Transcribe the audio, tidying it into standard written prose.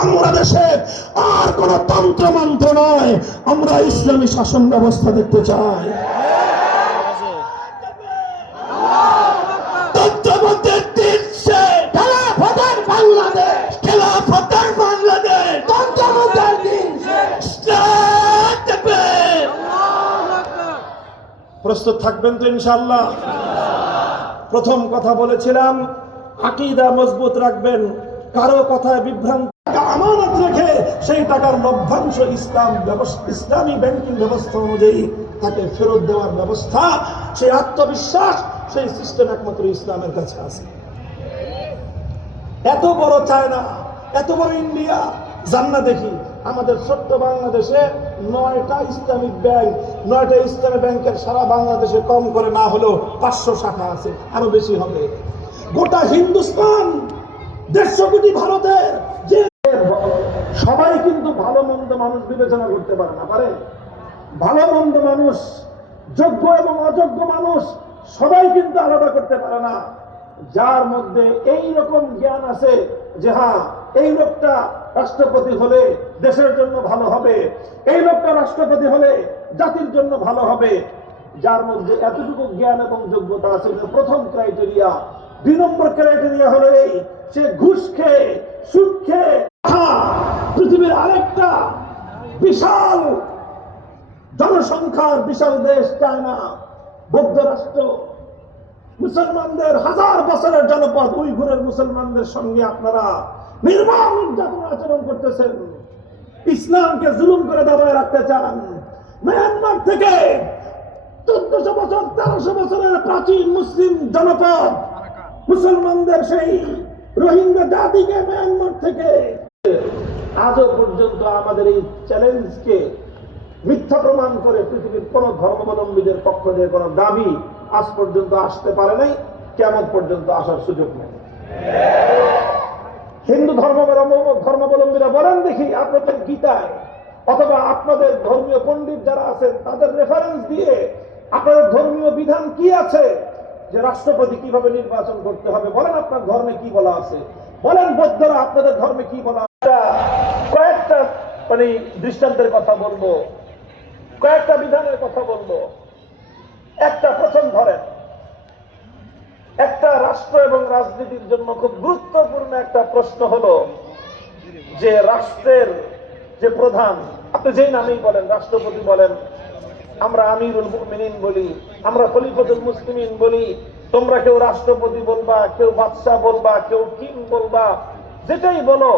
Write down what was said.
বাংলাদেশে আর কোন তন্ত্র মন্ত্র নয়, আমরা ইসলামী শাসন ব্যবস্থা দেখতে চাই। তন্ত্রমন্ত্রের দিন শেষ, খেলাফতের বাংলাদেশ, খেলাফতের বাংলাদেশ, তন্ত্রমন্ত্রের দিন শেষ। প্রস্তুত থাকবেন তো ইনশাআল্লাহ? প্রথম কথা বলেছিলাম, আকীদা মজবুত রাখবেন, কারো কথায় বিভ্রান্ত আমানত রেখে সেই টাকার লভ্যাংশ ইসলামী ব্যাংকিং ব্যবস্থা অনুযায়ী তাকে ফেরত দেওয়ার ব্যবস্থা, সেই আত্মবিশ্বাস, সেই সিস্টেম একমাত্র ইসলামের কাছে আছে। এত বড় চায়না, এত বড় ইন্ডিয়া, জান্না দেখি আমাদের ছোট্ট বাংলাদেশে 9টা ইসলামিক ব্যাংক, 9টা ইসলামী ব্যাংকের সারা বাংলাদেশে কম করে না হলেও 500 শাখা আছে, আরো বেশি হবে। গোটা হিন্দুস্তান 150 কোটি ভারতের, যে সবাই কিন্তু ভালো মন্দ মানুষ বিবেচনা করতে পারে না, পারে? ভালো মন্দ মানুষ, যোগ্য এবং অযোগ্য মানুষ সবাই কিন্তু আলাদা করতে পারে না। যার মধ্যে এই রকম জ্ঞান আছে যে হ্যাঁ, এই লোকটা রাষ্ট্রপতি হলে দেশের জন্য ভালো হবে, এই লোকটা রাষ্ট্রপতি হলে জাতির জন্য ভালো হবে, যার মধ্যে এতটুকু জ্ঞান এবং যোগ্যতা আছে, প্রথম ক্রাইটেরিয়া। 2 নম্বর ক্রাইটেরিয়া হলো এই, সে ঘুষ খেয়ে, সুদ খেয়ে, পৃথিবীর আরেকটা বিশাল জনসংখ্যার বিশাল দেশ চায়না, বৌদ্ধ রাষ্ট্র, মুসলমানদের 1000 বছরের জনপদ উইঘুরের মুসলমানদের সঙ্গে আপনারা নির্মম নির্যাতন আচরণ করতেছেন, ইসলামকে জুলুম করে দাবায় রাখতে চান। মিয়ানমার থেকে 1400 বছর 1300 বছরের প্রাচীন মুসলিম জনপদ, মুসলমানদের সেই রোহিঙ্গা জাতিকে মিয়ানমার থেকে আজও পর্যন্ত আমাদের এই চ্যালেঞ্জকে মিথ্যা প্রমাণ করে পৃথিবীর কোন ধর্মাবলম্বীদের পক্ষ দিয়ে কোন দাবি আজ পর্যন্ত আসতে পারে নাই, কিয়ামত পর্যন্ত আসার সুযোগ নেই। হিন্দু ধর্মাবলম্বীরা বলেন দেখি আপনাদের গীতায় অথবা আপনাদের ধর্মীয় পণ্ডিত যারা আছেন তাদের রেফারেন্স দিয়ে আপনাদের ধর্মীয় বিধান কি আছে যে রাষ্ট্রপতি কিভাবে নির্বাচন করতে হবে, বলেন আপনার ধর্মে কি বলা আছে, বলেন বৌদ্ধরা আপনাদের ধর্মে কি বলা আছে। কয়েকটা দৃষ্টান্তের কথা বলবো, কয়েকটা বিধানের কথা বলবো। একটা প্রথম ধরেন, একটা রাষ্ট্র এবং রাজনীতির জন্য খুব গুরুত্বপূর্ণ একটা প্রশ্ন হলো যে রাষ্ট্রের যে প্রধান, আপনি যেই নামেই বলেন, রাষ্ট্রপতি বলেন, আমরা আমিরুল মুমিনিন বলি, আমরা খলিফাতুল মুসলিমিন বলি, তোমরা কেউ রাষ্ট্রপতি বলবা, কেউ বাদশাহ বলবা, কেউ কিং বলবা, যেটাই বলো,